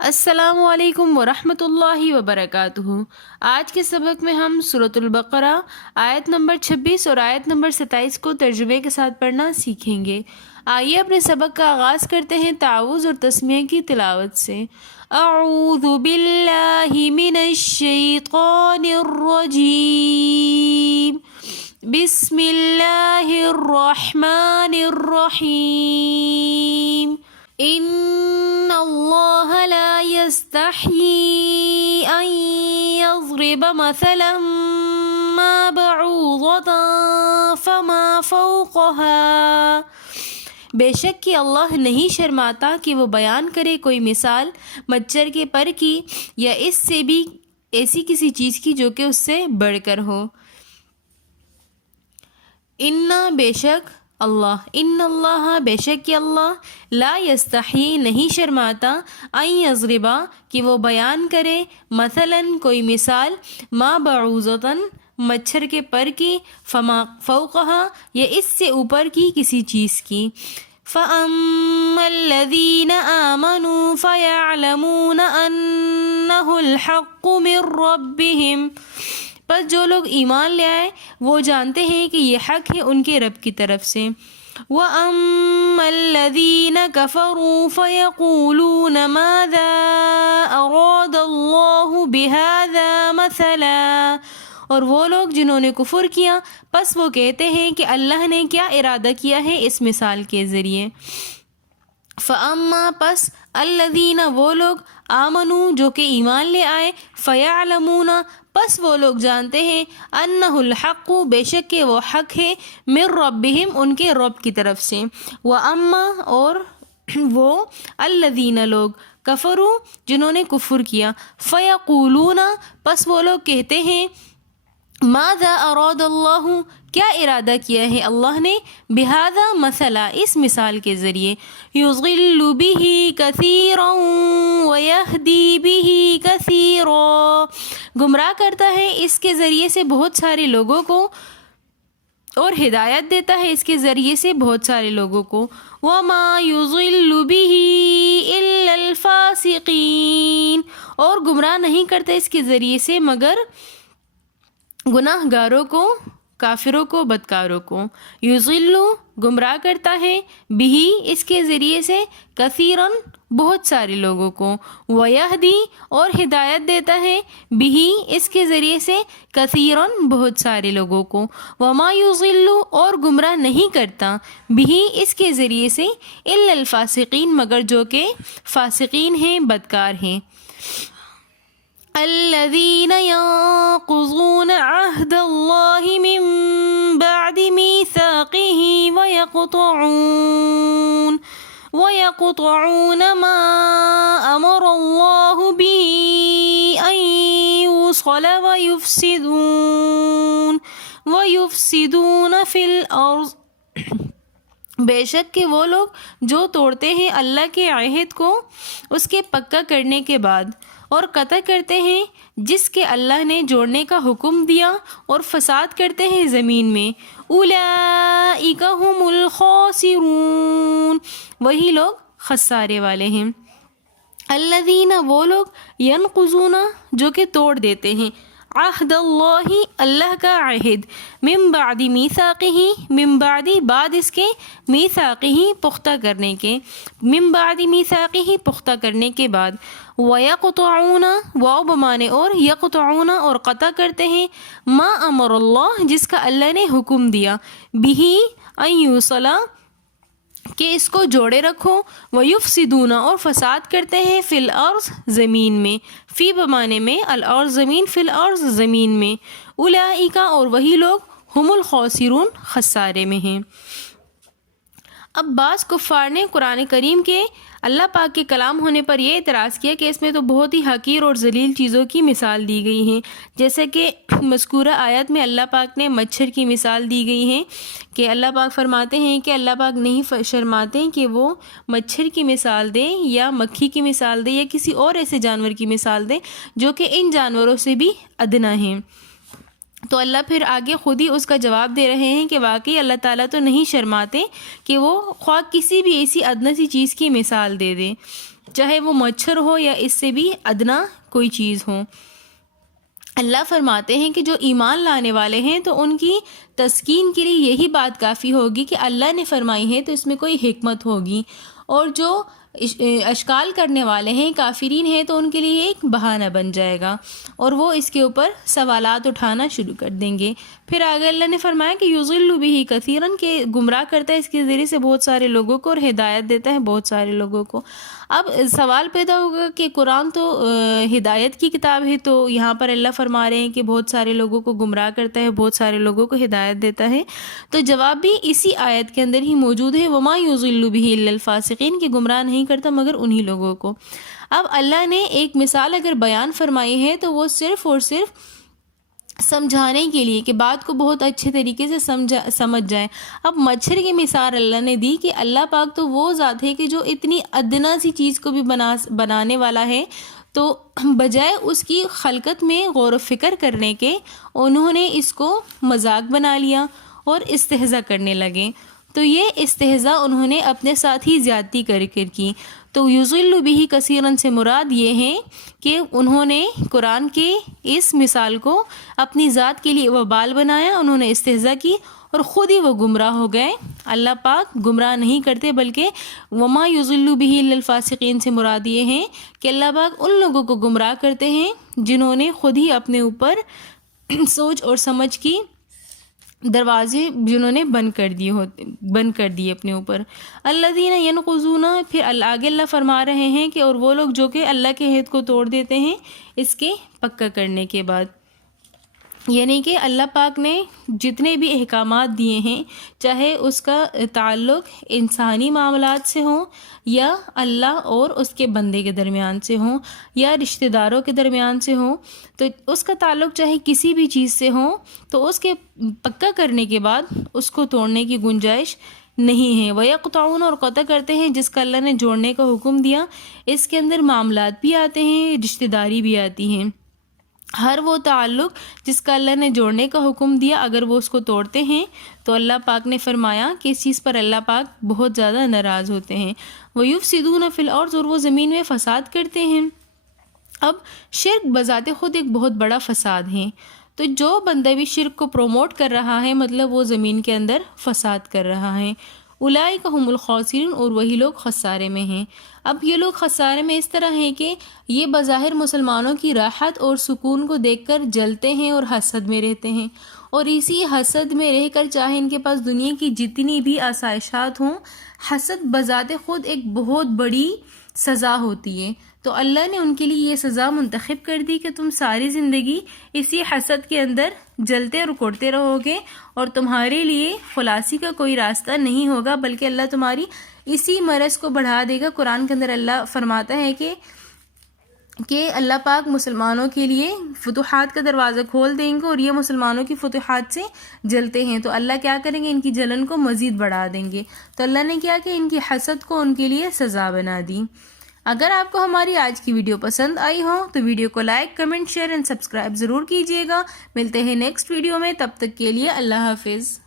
السلام علیکم ورحمۃ اللہ وبرکاتہ۔ آج کے سبق میں ہم سورۃ البقرہ آیت نمبر 26 اور آیت نمبر 27 کو ترجمے کے ساتھ پڑھنا سیکھیں گے۔ آئیے اپنے سبق کا آغاز کرتے ہیں تعوذ اور تسمیہ کی تلاوت سے۔ اعوذ باللہ من الشیطان الرجیم، بسم اللہ الرحمن الرحیم۔ ان اللہ لا یستحیی ان یضرب مثلا ما بعوضة فما فوقها، بے شک کہ اللہ نہیں شرماتا کہ وہ بیان کرے کوئی مثال مچھر کے پر کی یا اس سے بھی ایسی کسی چیز کی جو کہ اس سے بڑھ کر ہو۔ بے شک اللہ، ان اللہ بے شک کہ اللہ لا یستحی نہیں شرماتا ان یضربا کہ وہ بیان کرے مثلا کوئی مثال ما بعوضۃ مچھر کے پر کی فما فوقها یا اس سے اوپر کی کسی چیز کی۔ فَأَمَّا الَّذِينَ آمَنُوا فَيَعْلَمُونَ أَنَّهُ الْحَقُّ مِنْ رَبِّهِمْ، پس جو لوگ ایمان لے آئے وہ جانتے ہیں کہ یہ حق ہے ان کے رب کی طرف سے۔ وَأَمَّا الَّذِينَ كَفَرُوا فَيَقُولُونَ مَاذَا أَرَادَ اللَّهُ بِهَذَا مَثَلًا، اور وہ لوگ جنہوں نے کفر کیا پس وہ کہتے ہیں کہ اللہ نے کیا ارادہ کیا ہے اس مثال کے ذریعے۔ فَأَمَّا پس الَّذِينَ وہ لوگ آمنوا جو کہ ایمان لے آئے، فَيَعْلَمُونَ پس وہ لوگ جانتے ہیں انہ الحق بے شک کہ وہ حق ہے من ربہم ان کے رب کی طرف سے۔ وَأَمَّا اور وہ الذین لوگ کفروا جنہوں نے کفر کیا، فَيَقُولُونَ پس وہ لوگ کہتے ہیں ماذا اراد اللہ کیا ارادہ کیا ہے اللہ نے بہذا مثلا اس مثال کے ذریعے، یضل بہ کثیرا ویہدی بہ کثیرا گمراہ کرتا ہے اس کے ذریعے سے بہت سارے لوگوں کو اور ہدایت دیتا ہے اس کے ذریعے سے بہت سارے لوگوں کو۔ وما یضل بہ الا الفاسقین اور گمراہ نہیں کرتا اس کے ذریعے سے مگر گناہ گاروں کو، کافروں کو، بدکاروں کو۔ یضل گمراہ کرتا ہے بہ اس کے ذریعے سے کثیرن بہت سارے لوگوں کو، ویہدی اور ہدایت دیتا ہے بہ اس کے ذریعے سے کثیرن بہت سارے لوگوں کو۔ وما یضل اور گمراہ نہیں کرتا بہ اس کے ذریعے سے الا الفاسقین مگر جو کہ فاسقین ہیں، بدکار ہیں۔ الذين ينقضون عهد الله من بعد ميثاقه ويقطعون ما أمر الله به أن يوصل ويفسدون في الأرض، بے شک کہ وہ لوگ جو توڑتے ہیں اللہ کے عہد کو اس کے پکا کرنے کے بعد اور قطع کرتے ہیں جس کے اللہ نے جوڑنے کا حکم دیا اور فساد کرتے ہیں زمین میں، اولئک هم الخاسرون وہی لوگ خسارے والے ہیں۔ الذین وہ لوگ ینقضون جو کہ توڑ دیتے ہیں عہد اللہ اللہ کا عہد، من بعد میثاقہ من بعد بعد اس کے میثاقہ پختہ کرنے کے، من بعد میثاقہ پختہ کرنے کے بعد، وَيَقْطَعُونَ واو بمانے اور یقطعون اور قطع کرتے ہیں ما امر اللہ جس کا اللہ نے حکم دیا، بہ ان یوصل کہ اس کو جوڑے رکھو، وَيُفْسِدُونَ اور فساد کرتے ہیں فی الارض زمین میں، فی بمانے میں الارض زمین، فی الارض زمین میں، اولئک اور وہی لوگ ہم الخاسرون خسارے میں ہیں۔ اب بعض کفار نے قرآن کریم کے اللہ پاک کے کلام ہونے پر یہ اعتراض کیا کہ اس میں تو بہت ہی حقیر اور ذلیل چیزوں کی مثال دی گئی ہیں، جیسے کہ مذکورہ آیت میں اللہ پاک نے مچھر کی مثال دی گئی ہے کہ اللہ پاک فرماتے ہیں کہ اللہ پاک نہیں شرماتے کہ وہ مچھر کی مثال دیں یا مکھی کی مثال دیں یا کسی اور ایسے جانور کی مثال دیں جو کہ ان جانوروں سے بھی ادنا ہیں۔ تو اللہ پھر آگے خود ہی اس کا جواب دے رہے ہیں کہ واقعی اللہ تعالیٰ تو نہیں شرماتے کہ وہ خواہ کسی بھی ایسی ادنی سی چیز کی مثال دے دیں۔ چاہے وہ مچھر ہو یا اس سے بھی ادنا کوئی چیز ہو۔ اللہ فرماتے ہیں کہ جو ایمان لانے والے ہیں تو ان کی تسکین کے لیے یہی بات کافی ہوگی کہ اللہ نے فرمائی ہے تو اس میں کوئی حکمت ہوگی، اور جو اشکال کرنے والے ہیں، کافرین ہیں، تو ان کے لیے ایک بہانہ بن جائے گا اور وہ اس کے اوپر سوالات اٹھانا شروع کر دیں گے۔ پھر آگے اللہ نے فرمایا کہ یضل بہ کثیرا، کہ گمراہ کرتا ہے اس کے ذریعے سے بہت سارے لوگوں کو اور ہدایت دیتا ہے بہت سارے لوگوں کو۔ اب سوال پیدا ہوگا کہ قرآن تو ہدایت کی کتاب ہے، تو یہاں پر اللہ فرما رہے ہیں کہ بہت سارے لوگوں کو گمراہ کرتا ہے، بہت سارے لوگوں کو ہدایت دیتا ہے، تو جواب بھی اسی آیت کے اندر ہی موجود ہے، وما یضل بہ الا الفاسقین، کہ گمراہ نہیں کرتا مگر انہی لوگوں کو۔ اب اللہ نے ایک مثال اگر بیان فرمائی ہے تو وہ صرف اور صرف سمجھانے کے لیے کہ بات کو بہت اچھے طریقے سے سمجھ جائیں۔ اب مچھر کی مثال اللہ نے دی کہ اللہ پاک تو وہ ذات ہے کہ جو اتنی ادنا سی چیز کو بھی بنانے والا ہے، تو بجائے اس کی خلقت میں غور و فکر کرنے کے انہوں نے اس کو مذاق بنا لیا اور استہزاء کرنے لگے، تو یہ استہزاء انہوں نے اپنے ساتھ ہی زیادتی کر کی۔ تو یضل بہ کثیرا سے مراد یہ ہے کہ انہوں نے قرآن کے اس مثال کو اپنی ذات کے لیے وبال بنایا، انہوں نے استہزاء کی اور خود ہی وہ گمراہ ہو گئے۔ اللہ پاک گمراہ نہیں کرتے، بلکہ وما یضل بہ الا الفاسقین سے مراد یہ ہے کہ اللہ پاک ان لوگوں کو گمراہ کرتے ہیں جنہوں نے خود ہی اپنے اوپر سوچ اور سمجھ کی دروازے جنہوں نے بند کر دیے اپنے اوپر۔ الذین ینقضون، پھر آگے اللہ فرما رہے ہیں کہ اور وہ لوگ جو کہ اللہ کے عہد کو توڑ دیتے ہیں اس کے پکا کرنے کے بعد، یعنی کہ اللہ پاک نے جتنے بھی احکامات دیے ہیں، چاہے اس کا تعلق انسانی معاملات سے ہوں یا اللہ اور اس کے بندے کے درمیان سے ہوں یا رشتہ داروں کے درمیان سے ہوں، تو اس کا تعلق چاہے کسی بھی چیز سے ہوں، تو اس کے پکا کرنے کے بعد اس کو توڑنے کی گنجائش نہیں ہے۔ وَيَقْطَعُونَ، اور قطع کرتے ہیں جس کا اللہ نے جوڑنے کا حکم دیا، اس کے اندر معاملات بھی آتے ہیں، رشتہ داری بھی آتی ہیں۔ ہر وہ تعلق جس کا اللہ نے جوڑنے کا حکم دیا اگر وہ اس کو توڑتے ہیں تو اللہ پاک نے فرمایا کہ اس چیز پر اللہ پاک بہت زیادہ ناراض ہوتے ہیں۔ وَيُفْسِدُونَ فِي الْأَرْضِ، اور وہ زمین میں فساد کرتے ہیں۔ اب شرک بذات خود ایک بہت بڑا فساد ہے، تو جو بندہ بھی شرک کو پروموٹ کر رہا ہے مطلب وہ زمین کے اندر فساد کر رہا ہے۔ اولئک هم الخاسرون، اور وہی لوگ خسارے میں ہیں۔ اب یہ لوگ خسارے میں اس طرح ہیں کہ یہ بظاہر مسلمانوں کی راحت اور سکون کو دیکھ کر جلتے ہیں اور حسد میں رہتے ہیں، اور اسی حسد میں رہ کر چاہے ان کے پاس دنیا کی جتنی بھی آسائشات ہوں، حسد بذات خود ایک بہت بڑی سزا ہوتی ہے۔ تو اللہ نے ان کے لیے یہ سزا منتخب کر دی کہ تم ساری زندگی اسی حسد کے اندر جلتے اور کوڑتے رہو گے، اور تمہارے لیے خلاصی کا کوئی راستہ نہیں ہوگا، بلکہ اللہ تمہاری اسی مرض کو بڑھا دے گا۔ قرآن کے اندر اللہ فرماتا ہے کہ اللہ پاک مسلمانوں کے لیے فتوحات کا دروازہ کھول دیں گے، اور یہ مسلمانوں کی فتوحات سے جلتے ہیں تو اللہ کیا کریں گے، ان کی جلن کو مزید بڑھا دیں گے۔ تو اللہ نے کیا کہ ان کی حسد کو ان کے لیے سزا بنا دی۔ اگر آپ کو ہماری آج کی ویڈیو پسند آئی ہو تو ویڈیو کو like, comment, share and subscribe ضرور کیجیے گا۔ ملتے ہیں نیکسٹ ویڈیو میں، تب تک کے لیے اللہ حافظ۔